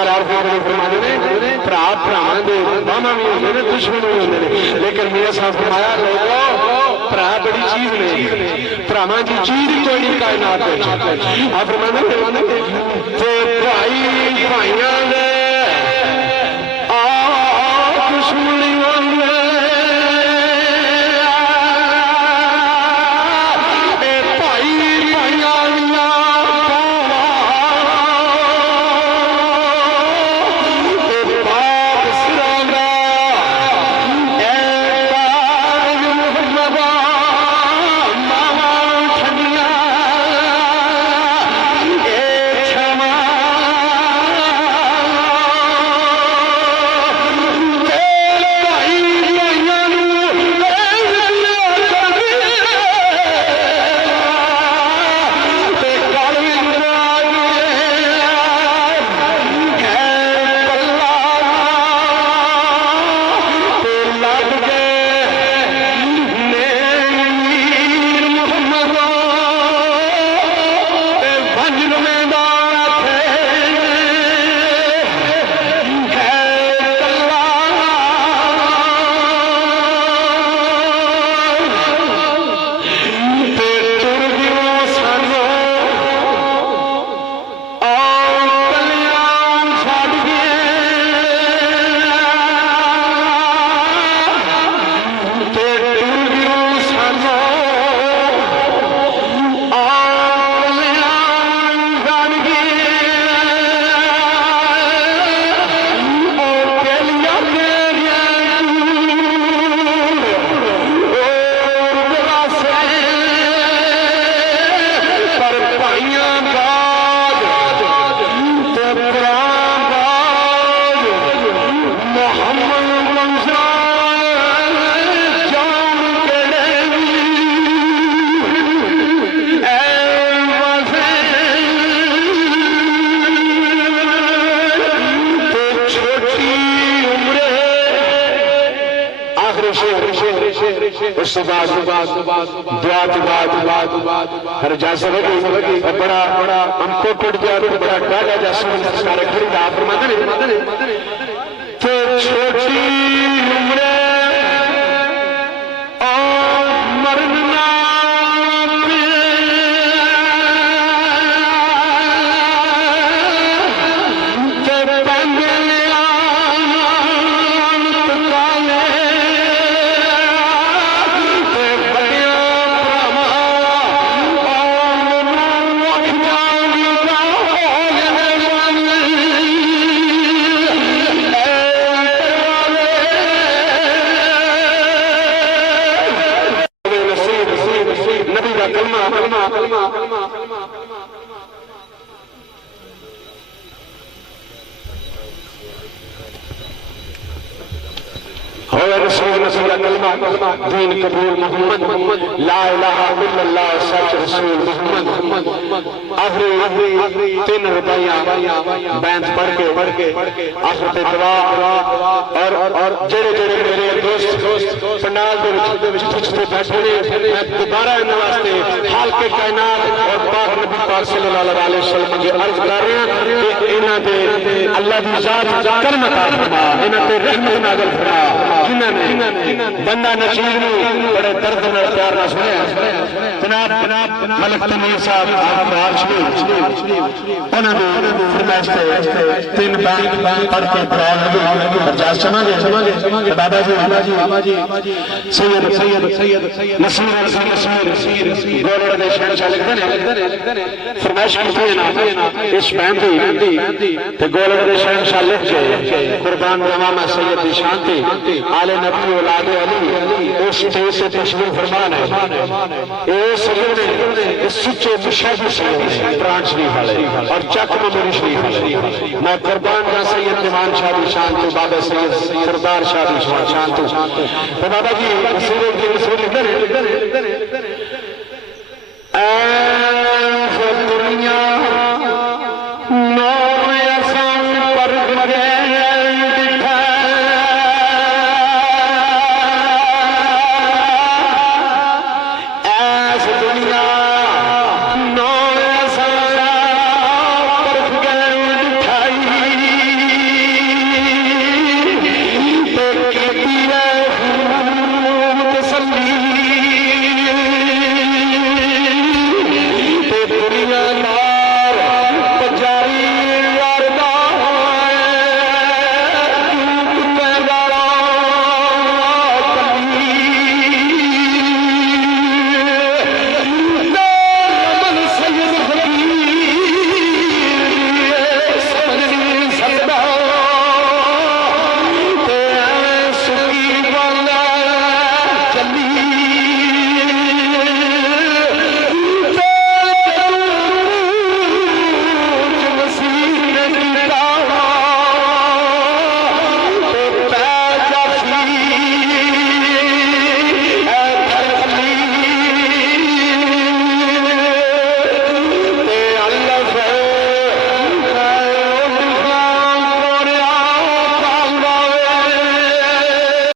सरकार आरफी फरमाते ने भरा भरावां दे बाहां भी होंदे ने दुश्मन भी होंदे ने लेकिन मियां साहब फरमाया लोगो भरा बड़ी चीज ने भरावां की चीज कोई नहीं कायनात विच आप फरमाते ते भाई भाइयां दे आ दुश्मनी होंदे हर जा सके बड़ा बड़ा हमको पड़ जा बड़ा डाला जा संस्कार खरीदा फरमाते तो छोटी उम्र और मरना दीन कबूल मोहम्मद ला इलाहा इल्लल्लाह सच रसूल मोहम्मद आखिरी 3 रुपया बैंत पढ़ के आखिर ते दुआ और जेड़े जेड़े मेरे दोस्त पंडाल दे विच पिछते बैठे ने मैं दोबारा इन वास्ते हालके कायनात और पाक नबी पाक सल्लल्लाहु अलैहि वसल्लम की अर्ज कर रहे हैं कि इन्हां दे अल्लाह दी जात करम अता फरमा इन्हां ते रहमत नाज़िल फरमा जिन्हां ने बंदा नशीब नूं बड़े दर्द नाल प्यार नाल सुनिया जनाब मलिक तमीर साहब आप शरीफ उन्हां ने फरमाइश ते 3 बात पढ़ के दुआ अरदास चमांगे बाबा जी सैयद नसीर गोलड़ दे शहंशाह लिखदे ने फरमाइश करते हैं ना इस बैंड दी ते गोलड़ दे शहंशाह लिख के कुर्बान जमामा सैयद दी शांति आले नबी औलाद अली उस तेज से तशरीफ फरमान है ए सैयद ने इस सच्चे मुशर्रफ से प्राण शरीफ वाले और चक मेमोरी शरीफ वाले मैं कुर्बान का सैयद दीवान शाह दी शान तो बाबा सैयद सरदार शाह दी शान तो बाबा जी सूरज लिखदे ने